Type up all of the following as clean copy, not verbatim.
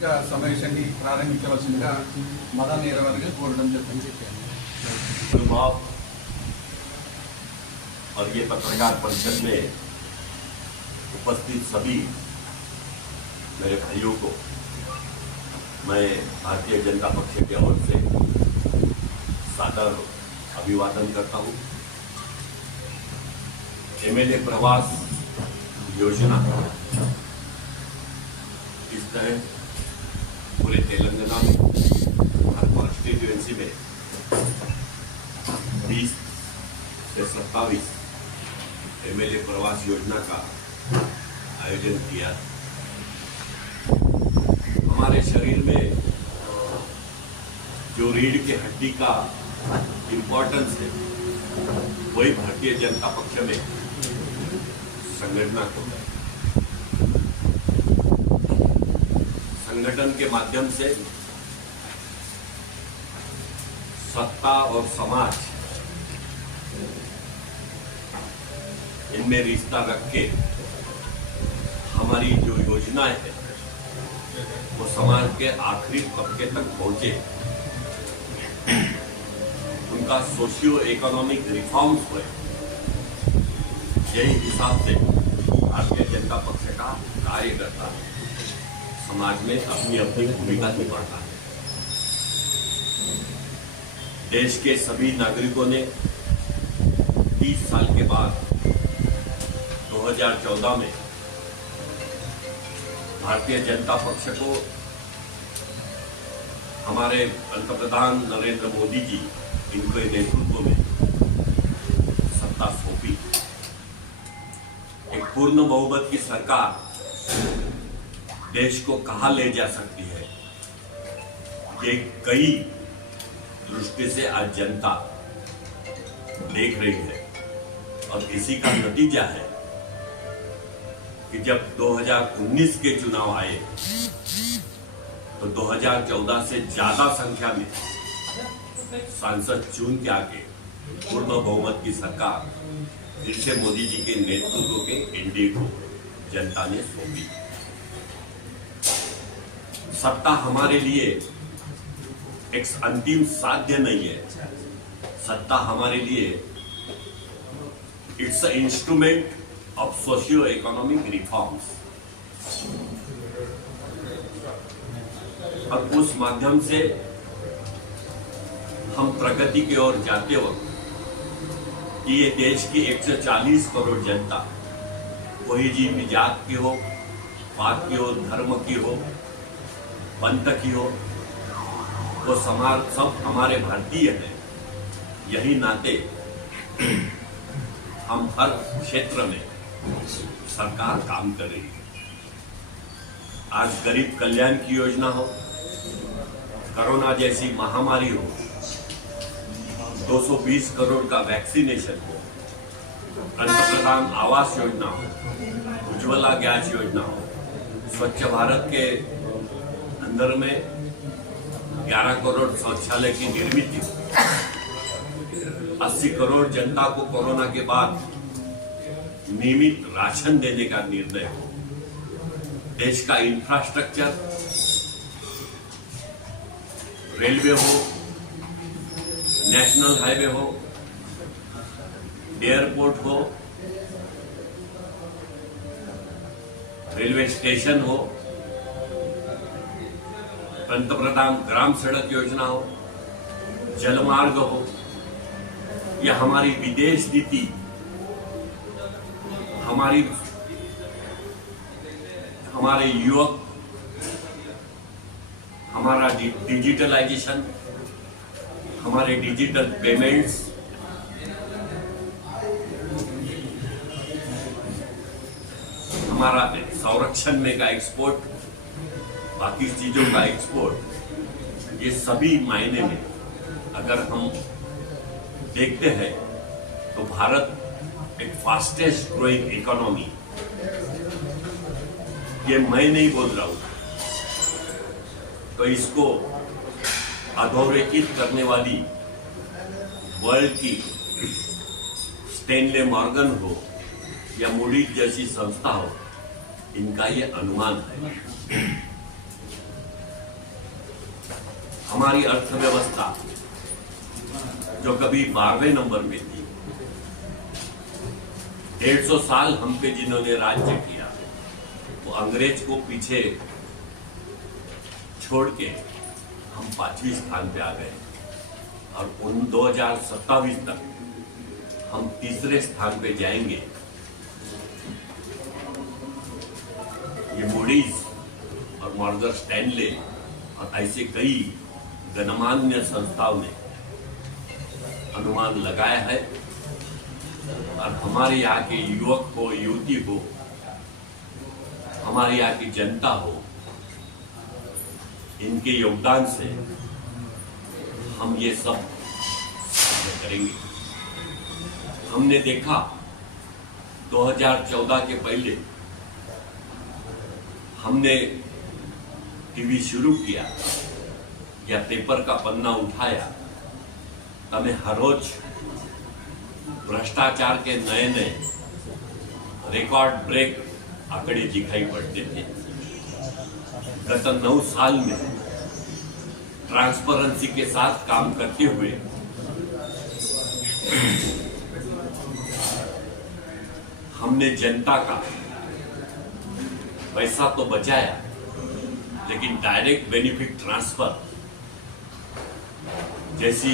సమావేశాన్ని ప్రారంభించవలసిందిగా మదన్ నీరవర్గా కోరడం జరిగింది। और ये पत्रकार परिषद में उपस्थित सभी मेरे भाइयों को मैं भारतीय जनता पक्ष की ओर से सादर अभिवादन करता हूँ। एमएलए प्रवास योजना इस तरह पूरे तेलंगाना में हर कॉन्स्टिट्यूएंसी में 20 से 27 एमएलए प्रवास योजना का आयोजन किया। हमारे शरीर में जो रीढ़ की हड्डी का इम्पोर्टेंस है वही भारतीय जनता पक्ष में संगठन होता है। संगठन के माध्यम से सत्ता और समाज इनमें रिश्ता रख के हमारी जो योजनाएं है वो समाज के आखिरी तबके तक पहुंचे, उनका सोशियो इकोनॉमिक रिफॉर्म्स हुए। यही हिसाब से भारतीय जनता पक्ष का कार्य करता है, समाज में अपनी अपनी भूमिका निभाता है। देश के सभी नागरिकों ने 30 साल के बाद 2014 में भारतीय जनता पक्ष को हमारे पंतप्रधान नरेंद्र मोदी जी इनके नेतृत्व में सत्ता सौंपी। एक पूर्ण बहुमत की सरकार देश को कहां ले जा सकती है, ये कई दृष्टि से आज जनता देख रही है। और इसी का नतीजा है कि जब 2019 के चुनाव आए तो 2014 से ज्यादा संख्या में सांसद चुन के आके पूर्ण बहुमत की सरकार फिर से मोदी जी के नेतृत्व के एनडीए को जनता ने सौंपी। सत्ता हमारे लिए एक अंतिम साध्य नहीं है, सत्ता हमारे लिए it's a instrument of socio economic reforms. और उस माध्यम से हम प्रगति की ओर जाते वक्त ये देश की 140 करोड़ जनता, कोई भी जात की हो, पात की हो, धर्म की हो, पंथ की हो, वो समाज सब हमारे भारतीय हैं। यही नाते हम हर क्षेत्र में सरकार काम कर रही है। आज गरीब कल्याण की योजना हो, कोरोना जैसी महामारी हो, 220 करोड़ का वैक्सीनेशन हो, पंतप्रधान आवास योजना हो, उज्ज्वला गैस योजना हो, स्वच्छ भारत के अंदर में 11 करोड़ शौचालय की निर्मित, 80 करोड़ जनता को कोरोना के बाद नियमित राशन देने का निर्णय हो, देश का इंफ्रास्ट्रक्चर, रेलवे हो, नेशनल हाईवे हो, एयरपोर्ट हो, रेलवे स्टेशन हो, पंतप्रधान ग्राम सड़क योजना हो, जलमार्ग हो, या हमारी विदेश नीति, हमारे युवक, हमारा डिजिटलाइजेशन, हमारे डिजिटल पेमेंट्स, हमारा संरक्षण में का एक्सपोर्ट, बाकी चीजों का एक्सपोर्ट, ये सभी मायने में अगर हम देखते हैं तो भारत एक फास्टेस्ट ग्रोइंग इकोनॉमी, ये मैं नहीं बोल रहा हूं, तो इसको अधोरेखित करने वाली वर्ल्ड की स्टेनले मॉर्गन हो या मूडीज जैसी संस्था हो, इनका ये अनुमान है। हमारी अर्थव्यवस्था जो कभी 12वें नंबर में थी, 150 साल हम पे जिन्होंने राज्य किया, वो अंग्रेज को पीछे छोड़ के हम 5वें स्थान पे आ गए और उन 2027 तक हम 3रे स्थान पे जाएंगे। ये मूडीज और मॉर्गन स्टैनले और ऐसे कई गणमान्य संस्थाओं ने अनुमान लगाया है और हमारे यहाँ के युवक हो, युवती हो, हमारे यहाँ की जनता हो, इनके योगदान से हम ये सब करेंगे। हमने देखा 2014 के पहले हमने टीवी शुरू किया या पेपर का पन्ना उठाया, हमें हर रोज भ्रष्टाचार के नए नए रिकॉर्ड ब्रेक आंकड़े दिखाई पड़ते थे। गत 9 साल में ट्रांसपेरेंसी के साथ काम करते हुए हमने जनता का पैसा तो बचाया, लेकिन डायरेक्ट बेनिफिट ट्रांसफर जैसी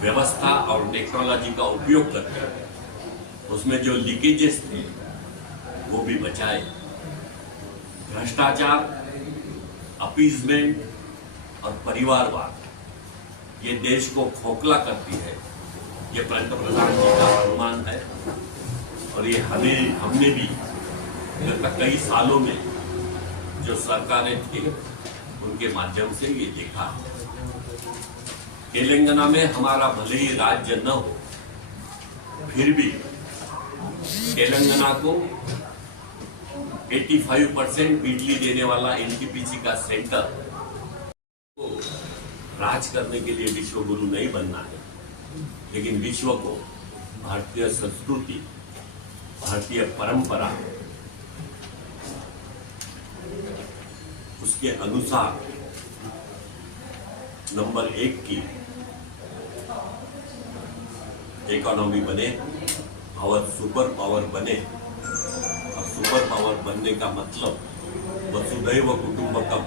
व्यवस्था और टेक्नोलॉजी का उपयोग करके उसमें जो लीकेजेस थे वो भी बचाए। भ्रष्टाचार, अपीजमेंट और परिवारवाद ये देश को खोखला करती है, ये पंतप्रधान जी का अनुमान है और ये हमने भी गत कई सालों में जो सरकारें थी उनके माध्यम से ये देखा। तेलंगाना में हमारा भले ही राज्य न हो, फिर भी तेलंगाना को 85% बिजली देने वाला एनटीपीसी का सेंटर को राज करने के लिए विश्व गुरु नहीं बनना है, लेकिन विश्व को भारतीय संस्कृति, भारतीय परंपरा, उसके अनुसार नंबर 1 की इकोनॉमी बने और सुपर पावर बने। और सुपर पावर बनने का मतलब वसुधैव कुटुंबकम,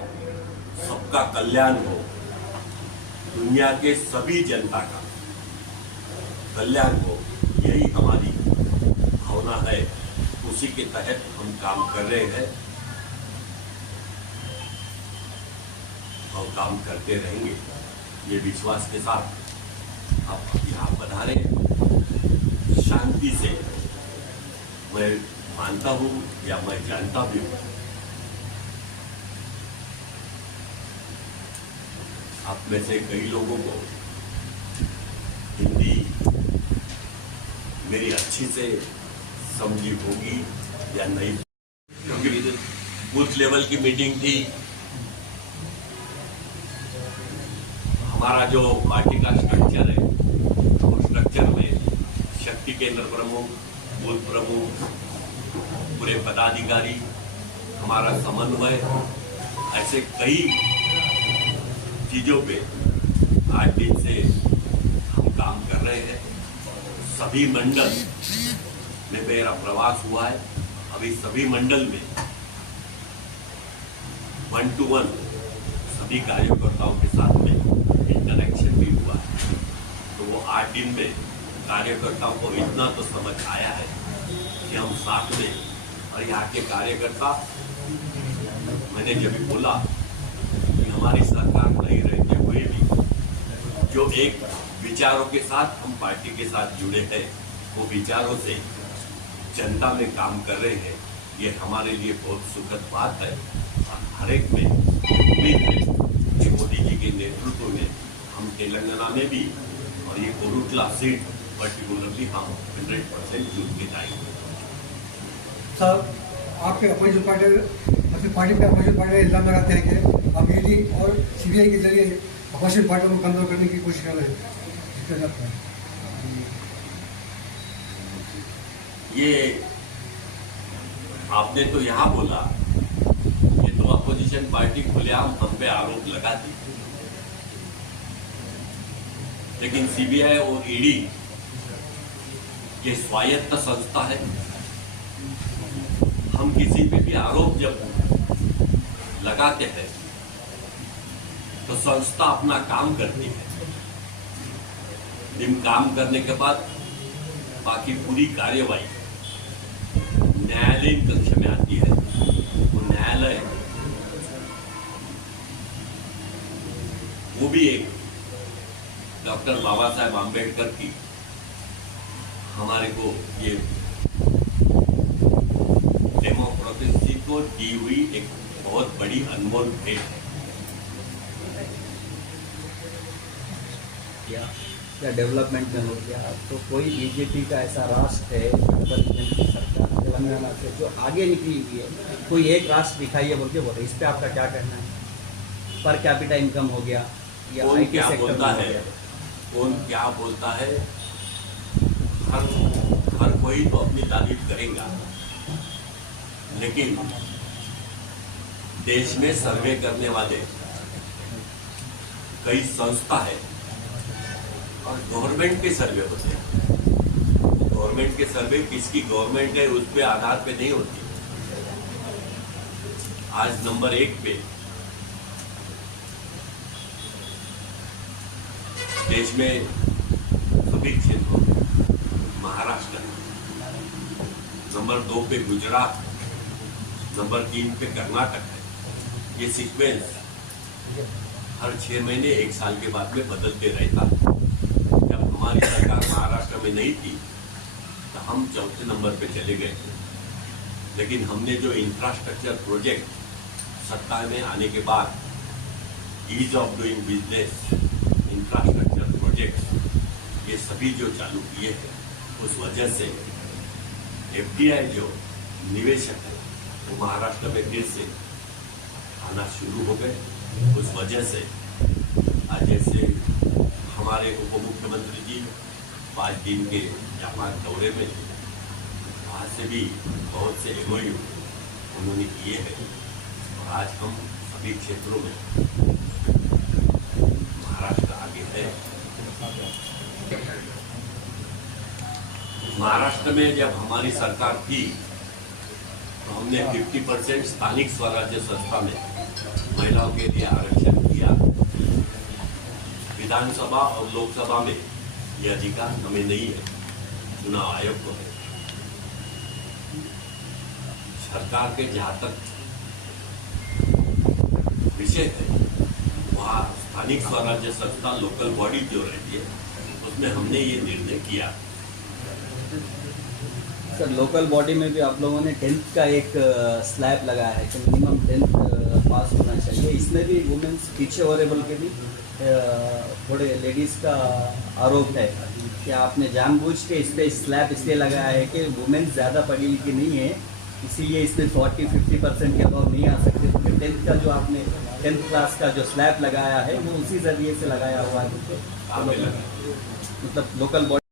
सबका कल्याण हो, दुनिया के सभी जनता का कल्याण हो, यही हमारी भावना है। उसी के तहत हम काम कर रहे हैं और काम करते रहेंगे, ये विश्वास के साथ आप यहाँ पधारे। शांति से मैं मानता हूँ या मैं जानता भी हूँ, आप में से कई लोगों को हिंदी मेरी अच्छी से समझी होगी या नहीं, क्योंकि बूथ लेवल की मीटिंग थी। हमारा जो पार्टी का स्ट्रक्चर है, उस स्ट्रक्चर में शक्ति केंद्र प्रमुख, बूथ प्रमुख, पूरे पदाधिकारी, हमारा समन्वय, ऐसे कई चीजों पे 8 दिन से हम काम कर रहे हैं। सभी मंडल में मेरा प्रवास हुआ है। अभी सभी मंडल में 1-to-1 सभी कार्यकर्ताओं के साथ में इंटरेक्शन भी हुआ है। तो वो 8 दिन में कार्यकर्ताओं को इतना तो समझ आया है कि हम साथ में, और यहाँ के कार्यकर्ता, मैंने जब बोला कि हमारी सरकार नहीं रहते हुए भी जो एक विचारों के साथ हम पार्टी के साथ जुड़े हैं, वो विचारों से जनता में काम कर रहे हैं, ये हमारे लिए बहुत सुखद बात है। और हर एक में उम्मीद है कि मोदी जी के नेतृत्व में हम तेलंगाना में भी, और ये कोरुटला सीट पर्टिकुलरली हम 100% जीत के जाएंगे। सर, आपके अपोजिशन पार्टी, अपनी पार्टी पे अपोजिशन पार्टी इल्जाम लगाते हैं कि आप ईडी और सीबीआई के जरिए अपोजिशन पार्टियों को कमजोर करने की कोशिश कर रहे हैं। ये आपने तो यहाँ बोला, ये तो अपोजिशन पार्टी खुलेआम हम पे आरोप लगाती, लेकिन सीबीआई और ईडी ये स्वायत्त संस्था है। हम किसी पे भी आरोप जब लगाते हैं तो संस्था अपना काम करती है। दिन काम करने के बाद बाकी पूरी कार्यवाही न्यायालयीन कक्ष में आती है। वो न्यायालय वो भी एक डॉक्टर बाबा साहेब आम्बेडकर की हमारे को ये डेमोक्रेसी को दी हुई एक बहुत बड़ी अनमोल भेंट है। क्या डेवलपमेंट में हो गया तो कोई बीजेपी का ऐसा राष्ट्र है गठबंधन की सरकार तेलंगाना से जो आगे निकली हुई है, कोई एक राष्ट्र दिखाइए बोल के बोले, इस पे आपका क्या कहना है? पर कैपिटा इनकम हो गया या कौन IT क्या सेक्टर बोलता में हो है, गया? कौन क्या बोलता है, हर कोई तो अपनी तारीफ करेगा, लेकिन देश में सर्वे करने वाले कई संस्था है और गवर्नमेंट के सर्वे होते हैं। गवर्नमेंट के सर्वे किसकी गवर्नमेंट है उस पे आधार पे नहीं होती। आज नंबर 1 पे देश में सभी क्षेत्रों महाराष्ट्र है, नंबर 2 पे गुजरात, नंबर 3 पे कर्नाटक है। ये सीक्वेंस हर 6 महीने 1 साल के बाद में बदलते रहता। जब हमारी सरकार महाराष्ट्र में नहीं थी तो हम 4थे नंबर पे चले गए थे, लेकिन हमने जो इंफ्रास्ट्रक्चर प्रोजेक्ट सत्ता में आने के बाद ease of doing business infrastructure projects ये सभी जो चालू किए हैं, उस वजह से FDI जो निवेशक है वो महाराष्ट्र में फिर से आना शुरू हो गए। उस वजह से आज जैसे हमारे उप मुख्यमंत्री जी 5 दिन के जापान दौरे में थे, वहाँ से भी बहुत से MOU उन्होंने किए हैं और आज हम सभी क्षेत्रों में महाराष्ट्र आगे है। महाराष्ट्र में जब हमारी सरकार थी तो हमने 50% स्थानिक स्वराज्य संस्था में महिलाओं के लिए आरक्षण किया। विधानसभा और लोकसभा में ये अधिकार हमें नहीं है, चुनाव आयोग को है। सरकार के जहाँ तक विषय है वहाँ स्थानिक स्वराज्य संस्था लोकल बॉडी जो रहती है उसमें हमने ये निर्णय किया। सर लोकल बॉडी में भी आप लोगों ने 10th का एक स्लैब लगाया है कि मिनिमम 10th पास होना चाहिए। इसमें भी वुमेन्स पीछे हो रहे बोल के भी थोड़े लेडीज़ का आरोप है कि आपने जानबूझ के इस पर स्लैब इसलिए लगाया है कि वुमेन्स ज़्यादा पढ़ी लिखी नहीं है, इसीलिए इसमें 40-50% के अभाव नहीं आ सकते। तो 10th का जो आपने 10th क्लास का जो स्लैब लगाया है वो उसी जरिए से लगाया हुआ है, मतलब लोकल बॉडी